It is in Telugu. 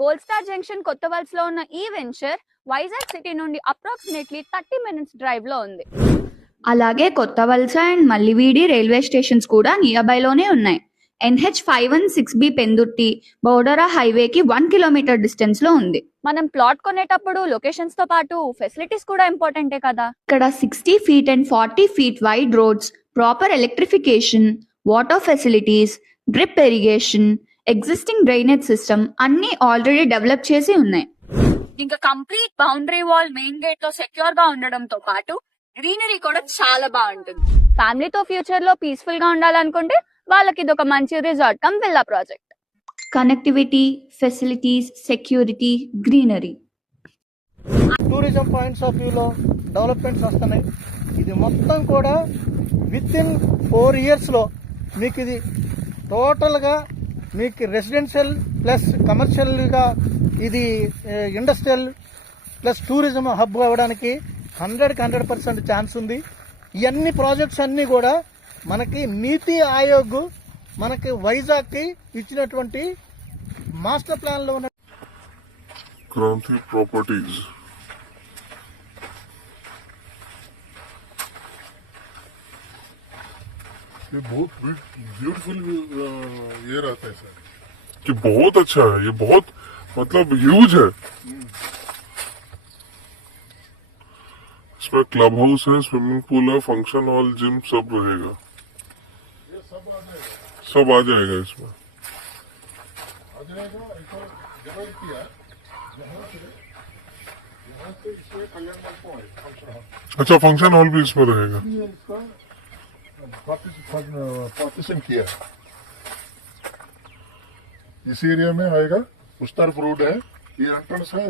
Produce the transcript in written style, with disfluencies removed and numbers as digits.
గోల్డ్ స్టార్ జంక్షన్ కొత్తవలస లో ఉన్న ఈ వెంచర్ వైజాగ్ సిటీ నుండి అప్రాక్సిమేట్లీ 30 minutes డ్రైవ్ లో ఉంది. అలాగే కొత్తవలస అండ్ మల్లివీడి రైల్వే స్టేషన్స్ కూడా నియర్ బై లోనే ఉన్నాయి. NH 516B పెందుర్తి బౌడరా హైవేకి 1 kilometer డిస్టెన్స్ లో ఉంది. మనం ప్లాట్ కొనేటప్పుడు లొకేషన్స్ తో పాటు ఫెసిలిటీస్ కూడా ఇంపార్టెంటే కదా. ఇక్కడ 60 feet and 40 feet wide roads, proper electrification, water facilities, drip irrigation, existing drainage system అన్ని ఆల్రెడీ డెవలప్ చేసి ఉన్నాయి. ఇంకా complete boundary wall main gate లో సెక్యూర్ గా ఉండడంతో పాటు గ్రీనరీ కూడా చాలా బాగుంటుంది. ఫ్యామిలీతో ఫ్యూచర్ లో పీస్ఫుల్ గా ఉండాలనుకుంటే వాళ్ళకి ఇది ఒక మంచి resort come villa project. Connectivity, facilities, security, greenery. Tourism points of వ్యూలో డెవలప్మెంట్స్ వస్తున్నాయి. ఇది మొత్తం కూడా విత్ ఇన్ 4 yearsలో మీకు ఇది టోటల్గా మీకు రెసిడెన్షియల్ ప్లస్ కమర్షియల్గా ఇది ఇండస్ట్రియల్ ప్లస్ టూరిజం హబ్ అవ్వడానికి 100% ఛాన్స్ ఉంది. ఇవన్నీ ప్రాజెక్ట్స్ అన్నీ కూడా మనకి నీతి ఆయోగ్ మనకి వైజాగ్కి ఇచ్చినటువంటి మాస్టర్ ప్లాన్లో ఉన్న क्रांति प्रॉपर्टीज. ये बहुत ब्यूटीफुल ये रहता है सर. ये बहुत अच्छा है. ये बहुत मतलब ह्यूज है. इसमें क्लब हाउस है, स्विमिंग पूल है, फंक्शन हॉल, जिम सब रहेगा. सब आ जाएगा इसमें. अच्छा, फंक्शन हॉल भी इसमें रहेगा. पार्टीशन किया इस एरिया में आएगा. उस तरफ रोड है, ये एंट्रेंस है.